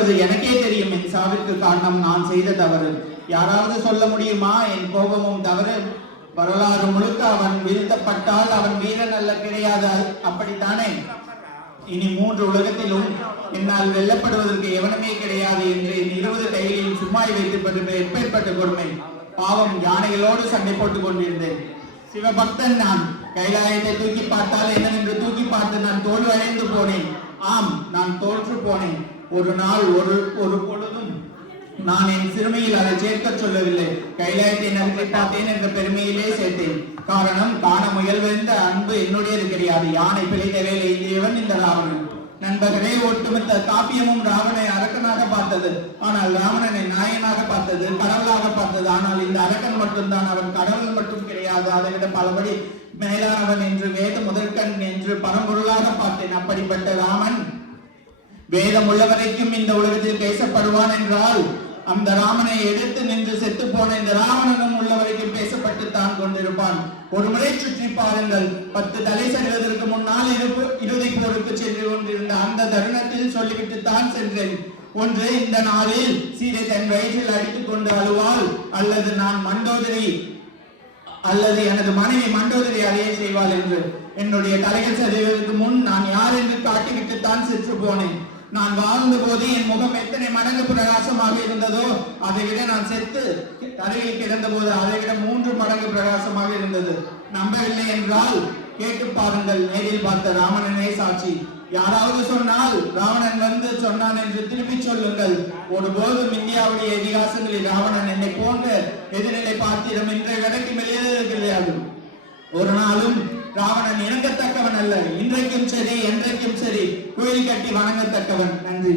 சொல்வது எனக்கே தெரியும். என் சாவிற்கு காரணம் நான் செய்த தவறு. யாராவது சொல்ல முடியுமா? என் கோபமும் தவறு. வரலாறு முழுக்க அவன் வீழ்த்தப்பட்டால் அவன் வீரன் அல்ல கிடையாது. அப்படித்தானே? இனி மூன்று உலகத்திலும் என்னால் வெல்லப்படுவதற்கு எவனுமே கிடையாது என்று என் இருபது கைகளில் சும்மா வைத்திருப்பது எப்பேற்பட்ட கொடுமை பாவம் யானைகளோடு சண்டை போட்டுக் கொண்டிருந்தேன். சிவபக்தன் நான் கைலாயத்தை தூக்கி பார்த்தால் என்னவென்று தூக்கி பார்த்து நான் தோல்வி அடைந்து போனேன். ஆம் நான் தோற்று போனேன். ஒரு நாள் ஒரு ஒரு பொழுதும் நான் என் சிறுமையில் அதை சேர்க்க சொல்லவில்லை. கைலாயத்தை நம்பி பார்த்தேன் என்ற பெருமையிலே சேர்த்தேன். காரணம் காண முயல்வெந்த அன்பு என்னுடையது கிடையாது. யானை பிழைத்த வேலை எய்தியவன் இந்த ராவணன். நண்பர்களே ஒட்டுமொத்த காப்பியமும் ராவனை அரக்கனாக பார்த்தது. ஆனால் ராவணனை நாயனாக பார்த்தது கடவுளாக பார்த்தது. ஆனால் இந்த அரக்கன் மட்டும்தான். அவன் கடவுள் மட்டும் கிடையாது. அதை விட பலபடி மேலானவன் என்று வேத வேதம் உள்ளவரைக்கும் இந்த உலகத்தில் பேசப்படுவான் என்றால் அந்த ராமனை எடுத்து நின்று செத்து போன இந்த ராவணனும் உள்ளவரைக்கும் பேசப்பட்டு தான் கொண்டிருப்பான். ஒரு முறை சுற்றி பாருங்கள். பத்து தலை செல்வதற்கு முன்னால் இறுதி போருக்கு சென்று கொண்டிருந்த அந்த தருணத்தில் சொல்லிவிட்டு தான் சென்றேன். ஒன்று இந்த நாளில் சீதை தன் வயிற்றில் அடித்துக் கொண்டு அழுவாள் அல்லது நான் மண்டோதரி அல்லது எனது மனைவி மண்டோதரி அடைய செய்வாள் என்று. என்னுடைய தலைகள் சரிவதற்கு முன் நான் யார் என்று காட்டிவிட்டு தான் சென்று போனேன். நான் வாழ்ந்த போது என் முகம் எத்தனை மடங்கு பிரகாசமாக இருந்ததோ அதை விட நான் செத்து தரையில் கிடந்த போது அதை விட மூன்று மடங்கு பிரகாசமாக இருந்தது. நம்பவில்லை என்றால் கேட்டு பாருங்கள் நேரில் பார்த்த ராவணனே சாட்சி. யாராவது சொன்னால் ராவணன் வந்து சொன்னான் என்று திருப்பி சொல்லுங்கள். ஒருபோதும் இந்தியாவுடைய இதிகாசங்களில் ராவணன் என்னை போன்ற எதிர்நிலை பாத்திரம் இன்றைய வரைக்கும் வெளியேறது கிடையாது ஒரு நாளும் ராவணன் இணங்கத்தக்கவன் அல்ல. இன்றைக்கும் சரி என் சரி கோயில் கட்டி வணங்கத்தக்கவன். நன்றி.